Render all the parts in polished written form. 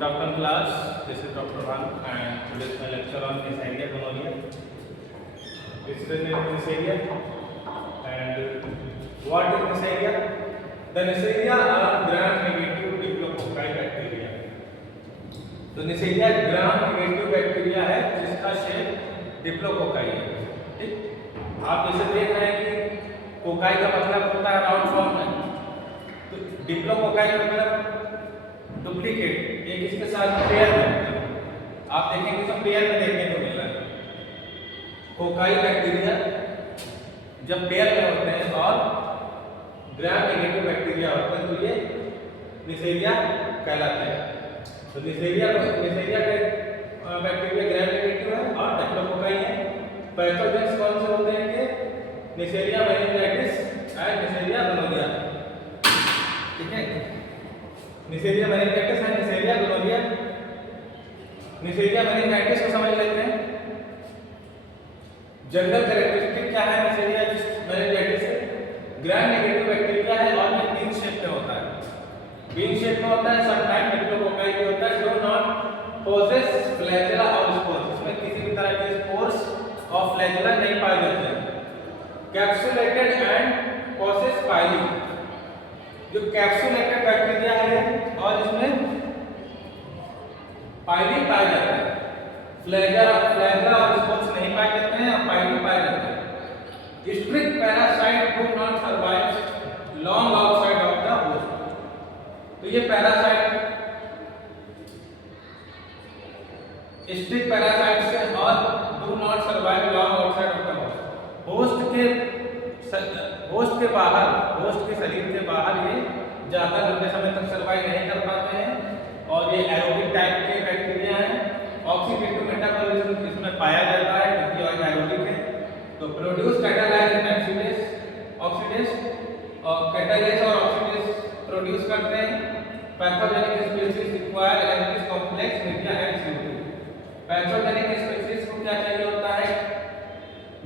Good afternoon class, this is Dr. Bhanu and today is my lecture on Neisseria gonorrhea. This is the Neisseria and what is Neisseria? The Neisseria are gram-negative diplococci bacteria. तो Neisseria gram-negative bacteria है जिसका shape diplococci है। ठीक, आप जैसे देख रहे हैं कि कोकाई का मतलब होता है राउंड फॉर्म में, तो डिप्लोकोकाई मतलब डुप्लीकेट, एक इसके साथ पेयर में आप देखेंगे तो पेयर में देखने को मिल रहा है। कोकाई बैक्टीरिया जब पेयर में होते हैं और ग्राम नेगेटिव बैक्टीरिया होते हैं तो ये निसेरिया कहलाते हैं। तो निसेरिया के बैक्टीरिया ग्राम नेगेटिव है और डिप्लोकोकाई है। पैथोजेंस कौन से होते हैं कि Neisseria meningitis and Neisseria gonorrhoea. ठीक है, निसेरिया मेनिंजाइटिस है निसेरिया गोनोरिया। निसेरिया मेनिंजाइटिस को समझ लेते हैं। जनरल कैरेक्टरिस्टिक क्या है निसेरिया मेनिंजाइटिस से? ग्राम नेगेटिव बैक्टीरिया है और ये बीन शेप में होता है। बीन शेप में होता है, सम टाइम डिप्लोकोकाई भी होता है, डू नॉट पोजेस फ्लैजेला और स्पोर्स। इसमें किसी भी तरह के स्पोर्स और फ्लैजेला नहीं पाए जाते हैं। कैप्सुलेटेड एंड पोजेस पाइलिंग, जो कैप्सुलेटेड बैक्टीरिया है और इसमें पाइलिंग पाया जाता है। फ्लैजेला और स्पोर्स नहीं पाए जाते हैं और पाइलिंग पाए जाते हैं। Strict parasite do not survive long outside of the host. तो ये पैरासाइट स्ट्रिक्ट पैरासाइट से और do not survive long outside of the host. Host के बाहर, होस्ट के शरीर के बाहर ये ज़्यादा लंबे समय तक सर्वाइव नहीं कर पाते हैं और ये एरोबिक टाइप के बैक्टीरिया हैं। ऑक्सीडेटिव मेटाबॉलिज्म इसमें पाया जाता है क्योंकि ये एरोबिक है। तो प्रोड्यूस कैटालाइज एंड ऑक्सीडेज और कैटालाइज और ऑक्सीडेज प्रोड्यूस करते हैं। Pathogenic species require NH complex media and CO2। Pathogenic species को क्या चाहिए होता है?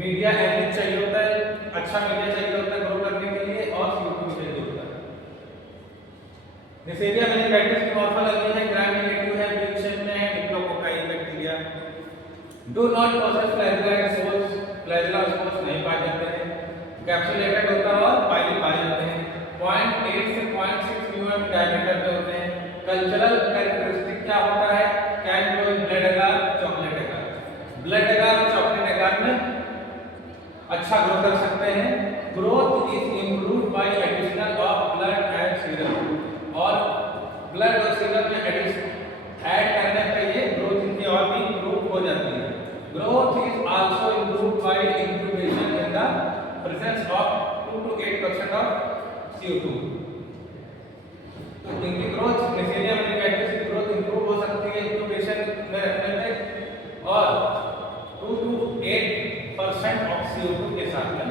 मीडिया एनएच चाहिए होता है, अच्छा मीडिया चाहिए होता है ग्रो करने के लिए और CO2 भी चाहिए होता है। निसेरिया मेनिंजाइटिस की मॉर्फोलॉजी है ग्राम नेगेटिव है, बीन शेप में है, diplococci bacteria. Do not possess flagella and spores, flagella और स्पोर्स नहीं पाए जाते हैं। कैप्सुलेटेड होता है और पाइलिंग पाए जाते हैं। 0.8 से 0.6 mm डायमीटर में होते हैं। कल्चरल कैरेक्टरिस्टिक क्या होता है? कैन ग्रो इन ब्लड एगार, चॉकलेट एगार। ब्लड एगार और चॉकलेट एगार में अच्छा ग्रो कर सकते हैं। Growth is improved bye additional of blood and serum, और ब्लड और सीरम में ऐड करने पे ये ग्रोथ इनकी और भी इंप्रूव हो जाती है। Growth is also improved by incubation in the presence of 2 to 8% of CO2। तो इनकी ग्रोथ निसेरिया मेनिंजाइटिस की ग्रोथ इंप्रूव हो सकती है इंक्यूबेशन में रखने पे और 2 to 8% ऑफ CO2 के साथ में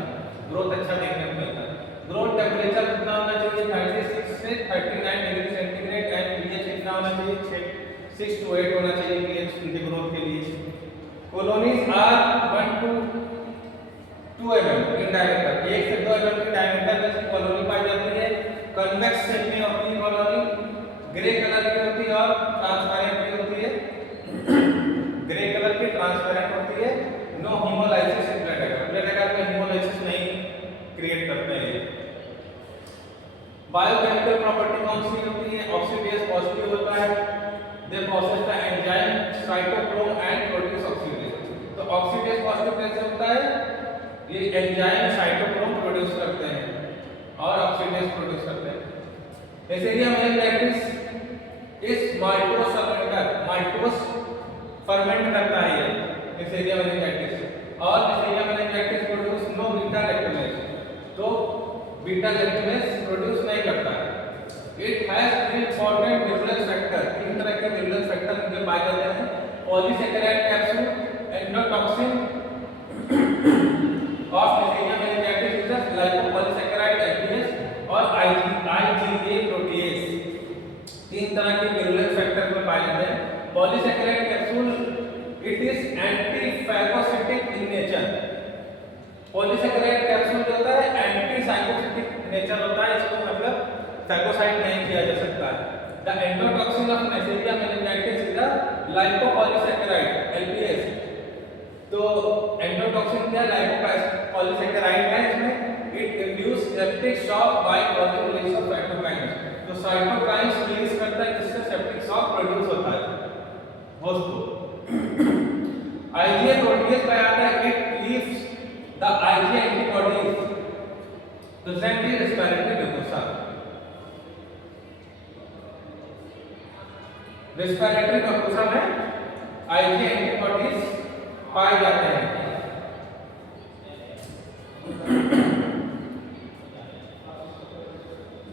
ग्रोथ अच्छा देखने को मिलता है। ग्रोथ टेम्परेचर कितना होना चाहिए? 36 से 39 डिग्री सेंटीग्रेड एंड pH कितना होना चाहिए? 6 to 8 होना चाहिए pH इनके ग्रोथ के लिए। Colonies are 1 to 2 mm in diameter, 1 से 2 mm की डायमीटर में इसकी कॉलोनी पाई जाती है। कन्वेक्स शेप में होती है कॉलोनी, ग्रे कलर की होती है और ट्रांसपेरेंट भी होती है। ग्रे कलर की ट्रांसपेरेंट होती है। नो हीमोलाइसिस इन ब्लड एगार, ब्लड एगार में हीमोलाइसिस नहीं क्रिएट करते हैं। बायोकेमिकल प्रॉपर्टी कौन सी होती है? ऑक्सीडेज पॉजिटिव होता है। They process the enzyme cytochrome and produce oxidase. तो ऑक्सीडेज पॉजिटिव कैसे होता है? ये एंजाइम साइटोक्रोम प्रोड्यूस करते हैं और ऑक्सीडेज प्रोड्यूस करते हैं। Neisseria meningitidis is maltose fermenter, maltose ferment करता है ये निसेरिया मेनिंजाइटिस, और Neisseria meningitidis produce no beta lactamase, तो बीटा लैक्टोमेज प्रोड्यूस नहीं करता है। It has 3 important virulence factor, 3 तरह के विरुलेंस फैक्टर इनके पाए जाते हैं। Polysaccharide capsule, endotoxin of Neisseria meningitidis is the glycopolysaccharide एल्बियस और IgA प्रोटीएज। 3 तरह के विरुलेंस फैक्टर में पाए जाते हैं। Polysaccharide capsule it is anti phagocytic in nature. Polysaccharide capsule जो होता है एंटी साइकोसिटिक नेचर होता है, इसको मतलब फैगोसाइट नहीं किया जा सकता है। The endotoxin of of Neisseria meningitis is the lipopolysaccharide LPS. तो एंडोटॉक्सिन क्या लाइपोपॉलीसैकेराइड है, इसमें it induce septic shock by causing release of cytokines. तो साइटोकाइन्स रिलीज करता है जिससे सेप्टिक शॉक प्रोड्यूस होता है होस्ट को। IgA प्रोटीज क्या आता है, it leaves the IgA antibodies present in respiratory mucosa. Respiratory mucosa में IgA एंटीबॉडीज पाए जाते हैं।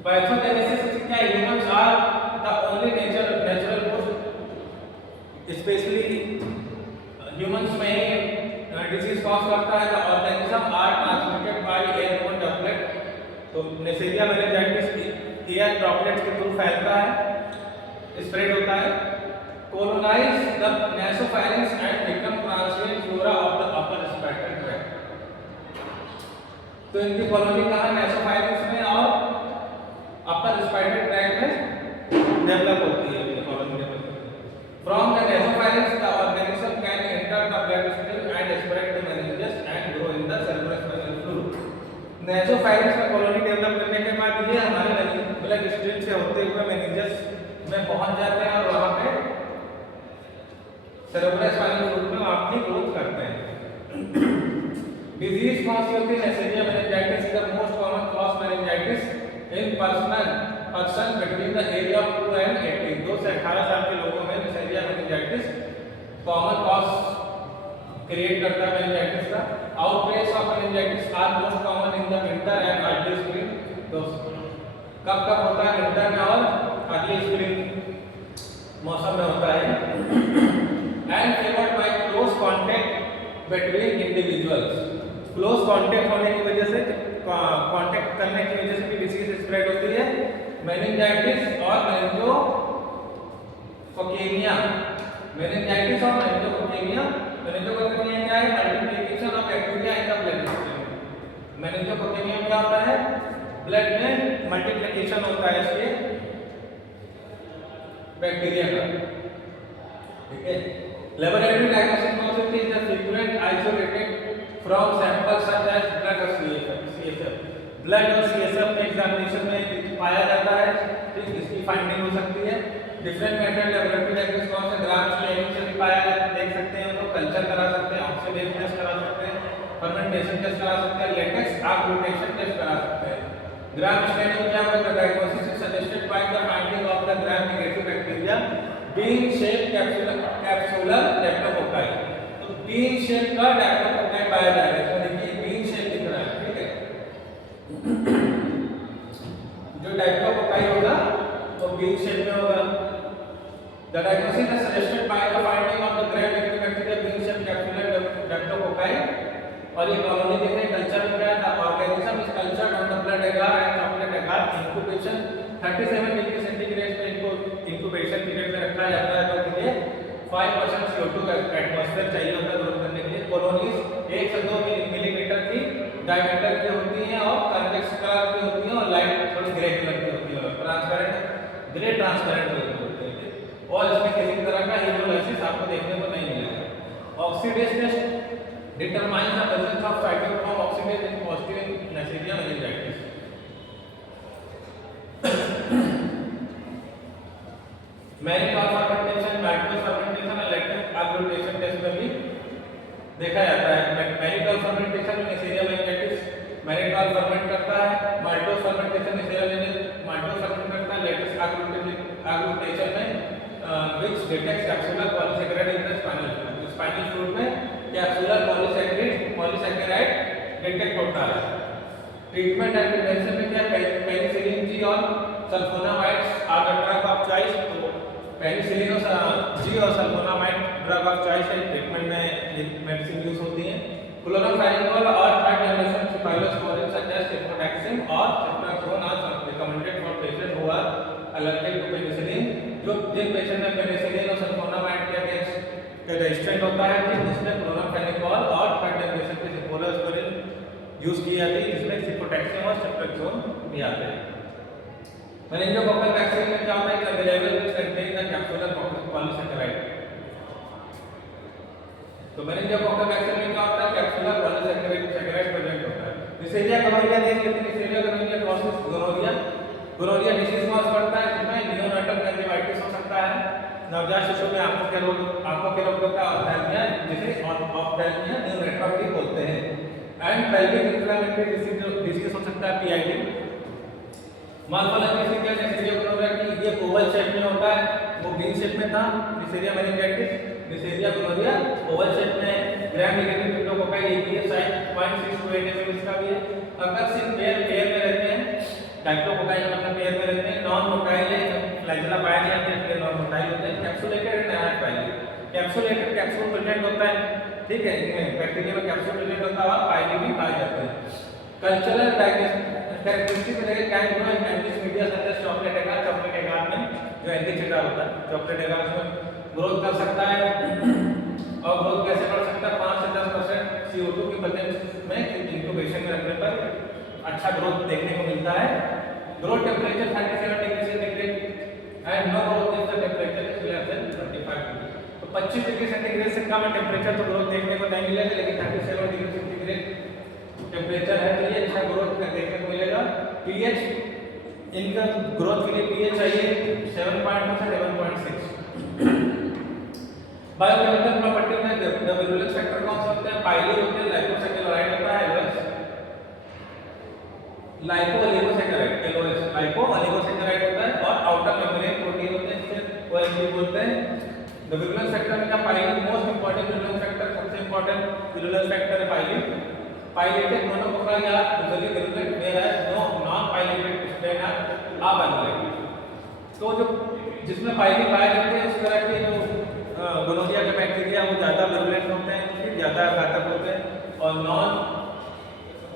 पैथोजेनेसिस क्या, humans are the only natural host, specially humans में डिजीज कॉज करता है। The organism are transmitted by airborne droplet. तो Neisseria meningitis air droplets के थ्रू फैलता है, स्प्रेड होता है। colonize the nasopharynx and become transient flora of the upper respiratory tract। तो इनकी कॉलोनी कहाँ, nasopharynx में और upper respiratory tract में डेवलप होती है इनकी colony. From the nasopharynx the organism can enter the bloodstream and spread to meninges and grow in the cerebrospinal fluid। nasopharynx में कॉलोनी डेवलप करने के बाद ये हमारे ब्लड स्ट्रीम से होते हुए मेनिंजेस में पहुंच जाते हैं और वहां पे सेरेब्रोस्पाइनल फ्लूइड में अपनी ग्रोथ करते हैं। डिजीज कौन सी होती है, Neisseria meningitis is the most common cause meningitis in person between the age of 2 and 18। 2 से 18 साल के लोगों में Neisseria meningitis common cause create करता है मेनिंजाइटिस का। Outbreaks of meningitis are most common in the winter and early spring. तो कब कब होता है, विंटर में और अर्ली स्प्रिंग मौसम में होता है। and favored by close contact between individuals। close contact होने की वजह से, कांटेक्ट करने की वजह से भी डिसीज स्प्रेड होती है। मेनिंजाइटिस और मेनिंजोकोकेमिया, मेनिंजाइटिस और मेनिंजोकोकेमिया। मेनिंजोकोकेमिया क्या है, multiplication of bacteria in the blood stream. Meningococcaemia क्या होता है, ब्लड में मल्टीप्लिकेशन होता है इसके बैक्टीरिया का, ठीक है। Laboratory diagnostic concept is the frequent isolated from samples such as blood or CSF। blood और CSF में एग्जामिनेशन में पाया जाता है, ठीक, इसकी फाइंडिंग हो सकती है। डिफरेंट मेथड लेबोरेटरी टेक्निक्स कौन से, ग्राम स्टेनिंग से भी पाया देख सकते हैं, उनको कल्चर करा सकते हैं, ऑक्सीडेशन टेस्ट करा सकते हैं, फर्मेंटेशन टेस्ट करा सकते हैं, लेटेक्स ऑक्सीडेशन टेस्ट करा सकते हैं। ग्राम स्टेनिंग क्या होता है, diagnosis is suggested by the finding of the gram negative bacteria bean shape capsular diplococci. तो बीन शेप का डेप्टोकोकाई पाया जा रहा है, तो देखिए बीन शेप दिख रहा है, ठीक है। जो डेप्टोकोकाई होगा वो बीन शेप में होगा। The diagnosis is suggested by the finding of the gram negative bacteria bean shape capsular diplococci. और ये कॉलोनी दिख रही है, कल्चर में क्या है, the organism is cultured on the blood एगार एंड चॉकलेट एगार। इंक्यूबेशन 37 डिग्री सेंटीग्रेड पे इनको इंक्यूबेशन पीरियड में रखा जाता है, तो के लिए 5% CO2 का एटमॉस्फेयर चाहिए होता है ग्रो करने के लिए। कॉलोनीज 1 से 2 मिलीमीटर की डायमीटर की होती हैं और कन्वेक्स कलर की होती हैं और लाइट थोड़ी ग्रे कलर की होती है और ट्रांसपेरेंट, ग्रे ट्रांसपेरेंट होती है। और इसमें किसी तरह का हीमोलाइसिस आपको देखने को नहीं मिलेगा। Oxidase test determines the presence of cytochrome oxidase in positive Neisseria meningitis. Mannitol fermentation, maltose fermentation और लैक्टिक एग्लूटिनेशन टेस्ट में भी देखा जाता है। मैनिटॉल फर्मेंटेशन में नेसेरिया मेनिंजाइटिस मैनिटॉल फर्मेंट करता है, maltose fermentation Neisseria meningitis maltose ferment करता है, लैक्टिक एग्लूटिनेशन में which detects capsular polysaccharide in the spinal fluid। Spinal fluid में कैप्सुलर पॉलीसैकेराइड डिटेक्ट होता है। ट्रीटमेंट एंड प्रिवेंशन में क्या, पेनिसिलिन जी और sulfonamides are the drug of choice. तो पेनिसिलिन जी और सल्फोनामाइड ड्रग ऑफ चॉइस है, ट्रीटमेंट में मेडिसिन यूज होती है। क्लोरामफेनिकोल और third generation cephalosporin such as cefotaxime और ceftriaxone are recommended for patient who are allergic to penicillin. जो जिन पेशेंट में पेनिसिलिन और सल्फोनामाइड के अगेंस्ट रेजिस्टेंट होता है, जिसमें क्लोरामफेनिकोल और थर्ड जनरेशन के सिफाइलोस्पोरिन यूज की जाती है, जिसमें सिफोटैक्सिन और सिफ्राक्सोन भी आते हैं। मेनिंजोकोकल वैक्सीन में क्या होता है कि available which contain the polysaccharide. तो मेनिंजोकोकल वैक्सीन में क्या होता है, कैप्सुलर पॉलीसैकेराइड प्रेजेंट होता है। नेसेरिया गोनोरिया देख लेते हैं। Neisseria gonorrhoea causes gonorrhoea disease cause करता है जिसमें नियोनेटल कंजक्टिवाइटिस हो सकता है। नवजात शिशु में आंखों के रोग होता है, ऑफ्थैल्मिया, जिसे ऑफ्थैल्मिया नियोनेट्रोपी बोलते हैं। एंड पेल्विक इन्फ्लेमेटरी डिसीज हो सकता है, पीआईडी। मॉर्फोलॉजी क्या है नेसेरिया गोनोरिया की, ये ओवल शेप में होता है, वो बीन शेप में था Neisseria meningitis. Neisseria gonorrhoea oval shape में ग्राम नेगेटिव क्रिप्टोकोकाई एक ही साइज 0.6 to 8 mm इसका भी है। अगर सिर्फ पेयर में रहते हैं, डाइक्लोकोकाई मतलब पेयर में रहते हैं। नॉन मोटाइल फ्लैजेला पाया नहीं जाते हैं, नॉन मोटाइल होते हैं। कैप्सुलेटेड एंड एनाफाइलिक, कैप्सुलेटेड कैप्सूल प्रेजेंट होता है, ठीक है, इनमें बैक्टीरिया में कैप्सूल प्रेजेंट होता है और पाइली भी पाए जाते हैं। कल्चरल कैरेक्टरिस्टिक में देखें कैन ग्रो इन एंटिस media such as chocolate agar में जो एंटिस एगार होता है, चॉकलेट एगार उसमें ग्रोथ कर सकता है। और ग्रोथ कैसे बढ़ सकता है, 5 से 10% CO2 की प्रेजेंस में इंक्यूबेशन में रखने पर अच्छा ग्रोथ देखने को मिलता है। Growth temperature 37 degree centigrade and no growth if the temperature is less than 25 degree. तो 25 डिग्री सेंटीग्रेड से कम टेंपरेचर तो ग्रोथ देखने को नहीं मिलेगा, लेकिन 37 डिग्री सेंटीग्रेड टेंपरेचर है तो ये अच्छा ग्रोथ देखने को मिलेगा। पीएच इनका ग्रोथ के लिए पीएच चाहिए 7.2 से 7.6। बायोकेमिकल प्रॉपर्टी में द विरुलेंस फैक्टर कौन सा होता है, पाइली होते हैं, लाइपोसैकेराइड होता है, लाइपोओलिगोसैकेराइड होता है और आउटर मेम्ब्रेन प्रोटीन होते हैं जिसे ओएमपी बोलते हैं। द विरुलेंस फैक्टर में क्या pili most important virulence factor, सबसे इंपोर्टेंट विरुलेंस फैक्टर है पाइली। पाइलेटेड मोनोकोकाई या usually virulent where no non piliated strain are available. तो जो जिसमें पाइली पाए जाते हैं उस तरह के जो गोनोरिया के बैक्टीरिया वो ज़्यादा विरुलेंट होते हैं, फिर ज़्यादा घातक होते हैं। और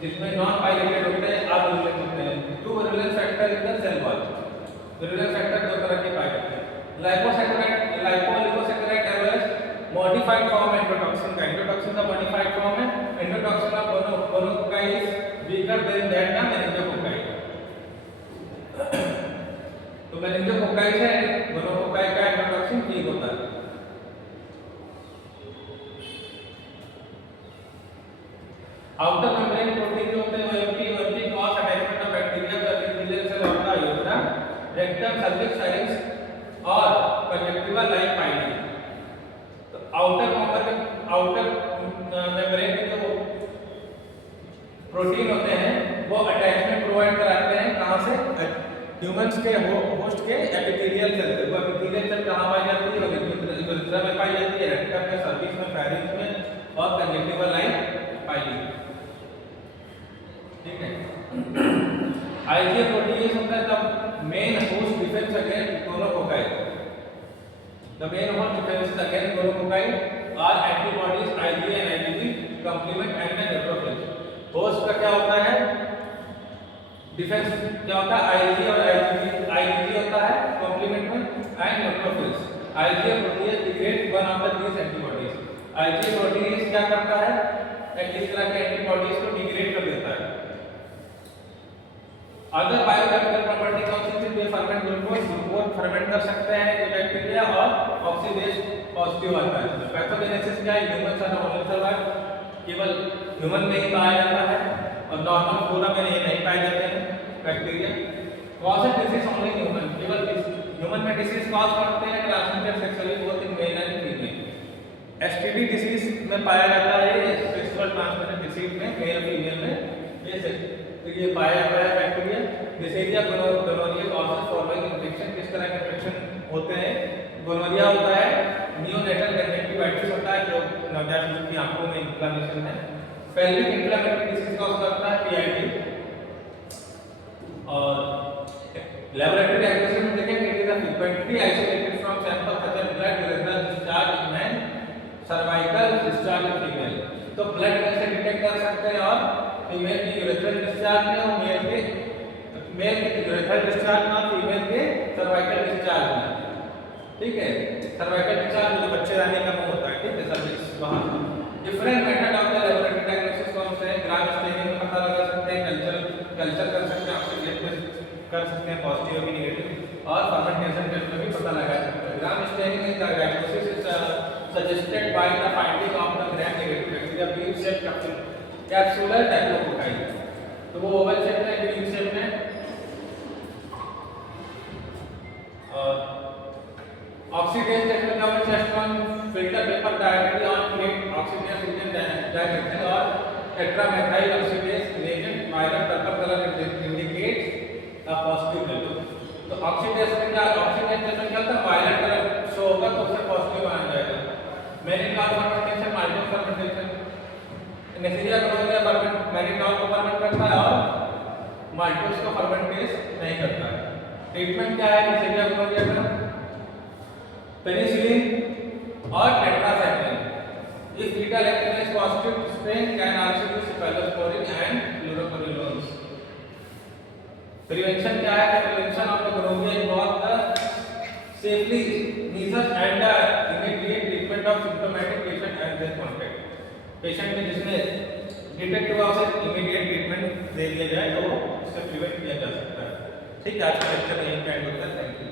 जिसमें नॉन पाइलेटेड होते हैं अविरुलेंट होते हैं। Two virulence factor in the cell wall. Virulence factor दो तरह के पाए जाते हैं, lipopolysaccharide, lipooligosaccharide as modified form endotoxin का। एंडोटॉक्सिन का मॉडिफाइड फॉर्म है। Endotoxin of gonococci is weaker than that the मेनिंजोकोकाई। तो मेनिंजोकोकाई से गोनोकोकाई का एंडोटॉक्सिन ठीक होता है। आउटर मेम्ब्रेन प्रोटीन जो होते हैं OMP cause attachment of bacteria to epithelial cell of the urethra, rectum, cervix, pharynx और कंजक्टिवा लाइक पाइली। तो आउटर मेम्ब्रेन के जो प्रोटीन होते हैं वो अटैचमेंट प्रोवाइड कराते हैं कहां से, ह्यूमंस के होस्ट के एपिथेलियल सेल से। वो एपिथेलियल सेल कहां पाई जाती है, यूरेथ्रा में पाई जाती है, रेक्टम में, सर्विक्स में, फारिंक्स में और कंजक्टिवा लाइक पाइली, ठीक है। आईजीए प्रोटीन होता है the main host defence against gonococci. The main host defence against gonococci are antibodies IgA and IgB complement and neutrophils. Host का क्या होता है, डिफेंस क्या होता है, आईजीए और आईजीबी। आईजीए होता है कंप्लीमेंट में and neutrophils. IgA protein degrade one of the these antibodies. IgA protein क्या करता है, इस तरह के एंटीबॉडीज को डिग्रेड कर देता है। अदर बायोकेमिकल प्रॉपर्टी कौन सी थी, फर्मेंट ग्लूकोज फर्मेंट कर सकते हैं जो बैक्टीरिया और ऑक्सीडेज पॉजिटिव आता है। पैथोजेनेसिस क्या है, ह्यूमन और नॉर्मल सर्वाइव, केवल ह्यूमन में ही पाया जाता है और नॉर्मल फ्लोरा में ये नहीं पाए जाते हैं bacteria. Cause of disease only human, केवल ह्यूमन में डिसीज कॉज करते हैं transmitted sexually both in male and female. STD disease में पाया जाता है, सेक्सुअल ट्रांसमिटेड डिसीज में मेल फीमेल में ये तो ये पाया जाता है bacteria. Neisseria gonorrhoea causes following infection, किस तरह के इन्फेक्शन होते हैं, गोनोरिया होता है, नियोनेटल कंजक्टिवाइटिस होता है जो नवजात शिशु की आंखों में इन्फ्लेमेशन है, पेल्विक इन्फ्लेमेटरी डिसीज कॉज करता है पीआईडी। और लैबोरेटरी डायग्नोसिस में देखें it is frequently isolated from sample such as blood, urinal discharge in man, cervical discharge in female. तो ब्लड में से डिटेक्ट कर सकते हैं और फीमेल की यूरेथ्रल डिस्चार्ज में और मेल के यूरेथ्रल डिस्चार्ज में और फीमेल के सर्वाइकल डिस्चार्ज में, ठीक है। सर्वाइकल डिस्चार्ज में बच्चे रहने का मुंह होता है, ठीक है, सर्विक्स वहां। Different method of the laboratory diagnosis कौन से हैं, ग्राम स्टेनिंग में पता लगा सकते हैं, कल्चर कर सकते हैं, ऑक्सीडेशन कर सकते हैं पॉजिटिव और नेगेटिव, और फर्मेंटेशन टेस्ट में भी पता लगा सकते हैं। Gram staining is the suggested by the finding of the gram negative bacteria being shaped capsular typhlococcus. तो वो ओवल शेप में बीन शेप में ऑक्सीडेज टेस्ट में क्या होगा chest on filter paper directly on plate oxidase reagent directly और tetramethyl oxidase reagent violet purple colour indicates a positive value. तो oxidase में क्या ऑक्सीडेज टेस्ट में क्या होता है वायलेट कलर शो होगा तो उससे पॉजिटिव माना जाएगा। Mannitol fermentation micro fermentation Neisseria ग्रोनिया मैनिटॉल को फर्मेंट करता है और माल्टोस को फर्मेंटेज नहीं करता है। ट्रीटमेंट क्या है नेसिया ग्रोनिया का पेनिसिलिन और tetracycline. If beta lactose is positive strain can also be cephalosporin and fluoroquinolones. Prevention क्या है प्रिवेंशन ऑफ द ग्रोनिया involve the safely measures and immediate treatment of symptomatic patient and their contact। Patient में जिसने detect हुआ उसे immediate treatment दे दिया जाए तो उससे प्रिवेंट किया जा सकता है। ठीक है, आज का लेक्चर यहीं पे एंड होता है। Thank you.